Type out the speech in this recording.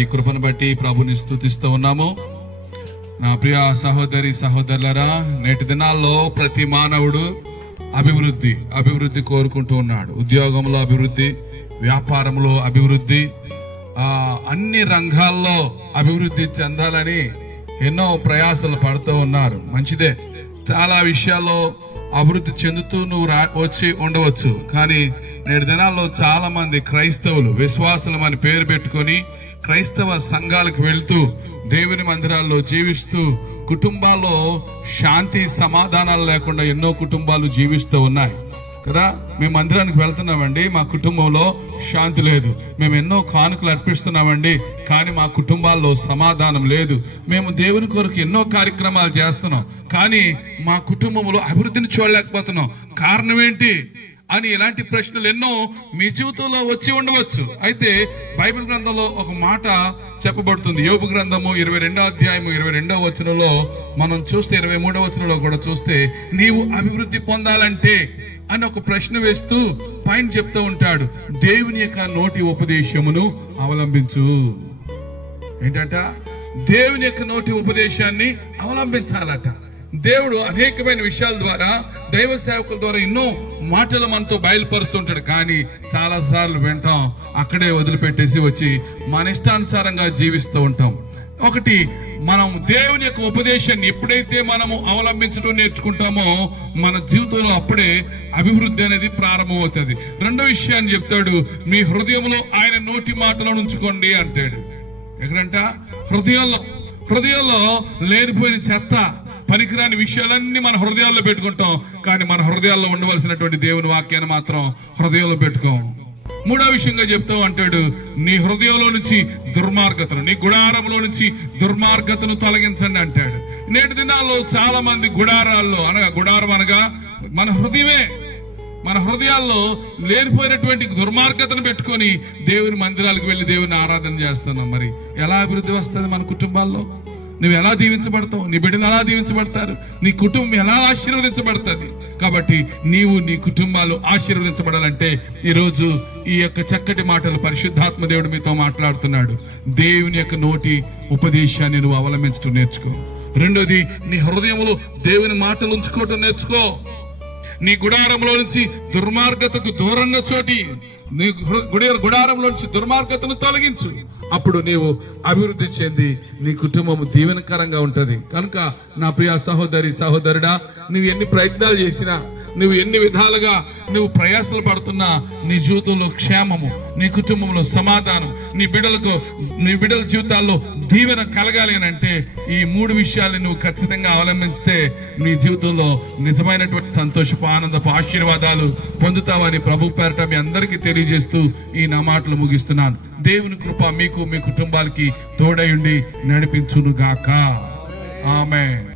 ఈ కృపను బట్టి ప్రభుని స్తుతిస్తూ ఉన్నాము. నా ప్రియ సహోదరి సహోదరులరా, నేటి దినాల్లో ప్రతి మానవుడు అభివృద్ధి కోరుకుంటూ ఉన్నాడు. ఉద్యోగంలో అభివృద్ధి, వ్యాపారంలో అభివృద్ధి, అన్ని రంగాల్లో అభివృద్ధి చెందాలని ఎన్నో ప్రయాసాలు పడుతూ ఉన్నారు. మంచిదే, చాలా విషయాల్లో అభివృద్ధి చెందుతూ నువ్వు వచ్చి ఉండవచ్చు. కానీ నేటి దినాల్లో చాలా మంది క్రైస్తవులు విశ్వాసులు అని పేరు పెట్టుకొని క్రైస్తవ సంఘాలకు వెళ్తూ దేవుని మందిరాల్లో జీవిస్తూ కుటుంబాల్లో శాంతి సమాధానాలు లేకుండా ఎన్నో కుటుంబాలు జీవిస్తూ ఉన్నాయి కదా. మేము మందిరానికి వెళ్తున్నామండి, మా కుటుంబంలో శాంతి లేదు. మేము ఎన్నో కానుకలు అర్పిస్తున్నామండి, కానీ మా కుటుంబాల్లో సమాధానం లేదు. మేము దేవుని కొరకు ఎన్నో కార్యక్రమాలు చేస్తున్నాం, కానీ మా కుటుంబంలో అభివృద్ధిని చూడలేకపోతున్నాం. కారణం ఏంటి అని ఇలాంటి ప్రశ్నలు ఎన్నో మీ జీవితంలో వచ్చి ఉండవచ్చు. అయితే బైబిల్ గ్రంథంలో ఒక మాట చెప్పబడుతుంది. యోబు గ్రంథము 22వ అధ్యాయము 22వ వచనంలో మనం చూస్తే, 23వ వచనంలో కూడా చూస్తే, నీవు అభివృద్ధి పొందాలంటే అని ఒక ప్రశ్న వేస్తూ పైన చెప్తూ ఉంటాడు, దేవుని యొక్క నోటి ఉపదేశమును అవలంబించు. ఏంటంట? దేవుని యొక్క నోటి ఉపదేశాన్ని అవలంబించాలట. దేవుడు అనేకమైన విషయాల ద్వారా దైవ సేవకుల ద్వారా ఎన్నో మాటలు మనతో బయలుపరుస్తుంటాడు. కానీ చాలా సార్లు వింటాం, అక్కడే వదిలిపెట్టేసి వచ్చి మన ఇష్టానుసారంగా జీవిస్తూ ఉంటాం. ఒకటి, మనం దేవుని యొక్క ఉపదేశాన్ని ఎప్పుడైతే మనము అవలంబించడం నేర్చుకుంటామో మన జీవితంలో అప్పుడే అభివృద్ధి అనేది ప్రారంభమవుతుంది. రెండో విషయాన్ని చెప్తాడు, మీ హృదయంలో ఆయన నోటి మాటలను ఉంచుకోండి అంటాడు. ఎక్కడంట? హృదయంలో లేనిపోయిన చెత్త, పనికిరాని విషయాలన్నీ మన హృదయాల్లో పెట్టుకుంటాం, కానీ మన హృదయాల్లో ఉండవలసినటువంటి దేవుని వాక్యాన్ని మాత్రం హృదయంలో పెట్టుకోం. మూడో విషయంగా చెప్తూ అంటాడు, నీ హృదయంలో నుంచి దుర్మార్గతను, నీ గుడారంలో నుంచి దుర్మార్గతను తొలగించండి అంటాడు. నేటి దినాల్లో చాలా మంది గుడారం అనగా మన హృదయమే. మన హృదయాల్లో లేనిపోయినటువంటి దుర్మార్గతను పెట్టుకొని దేవుని మందిరాలకు వెళ్లి దేవుని ఆరాధన చేస్తున్నాం. మరి ఎలా అభివృద్ధి వస్తుంది మన కుటుంబాల్లో? నువ్వు ఎలా దీవించబడతావు? నీ బిడ్డలు ఎలా దీవించబడతారు? నీ కుటుంబం ఎలా ఆశీర్వదించబడుతుంది? కాబట్టి నీవు, నీ కుటుంబాలు ఆశీర్వదించబడాలంటే ఈరోజు ఈ యొక్క చక్కటి మాటలు పరిశుద్ధాత్మ దేవుడు మీతో మాట్లాడుతున్నాడు. దేవుని యొక్క నోటి ఉపదేశాన్ని నువ్వు అవలంబించడం నేర్చుకో. రెండోది, నీ హృదయంలో దేవుని మాటలు ఉంచుకోవటం నేర్చుకో. నీ గుడారంలో నుంచి దుర్మార్గతకు దూరంగా చోటి, నీ గుడారంలో నుంచి దుర్మార్గతను తొలగించు. అప్పుడు నీవు అభివృద్ధి చెంది నీ కుటుంబం దీవెనకరంగా ఉంటది. కనుక నా ప్రియ సహోదరి సహోదరుడా, నువ్వు ఎన్ని ప్రయత్నాలు చేసినా, నువ్వు ఎన్ని విధాలుగా నువ్వు ప్రయాసలు పడుతున్నా, నీ జీవితంలో క్షేమము, నీ కుటుంబంలో సమాధానం, నీ బిడ్డల జీవితాల్లో దీవెన కలగాలి అని అంటే ఈ మూడు విషయాలను నువ్వు ఖచ్చితంగా అవలంబిస్తే నీ జీవితంలో నిజమైనటువంటి సంతోషపు, ఆనందపు ఆశీర్వాదాలు పొందుతావని ప్రభు పేరట మీ అందరికీ తెలియజేస్తూ ఈ నా మాటలు ముగిస్తున్నాను. దేవుని కృప మీకు, మీ కుటుంబాలకి తోడై ఉండి నడిపించును గాక. ఆమేన్.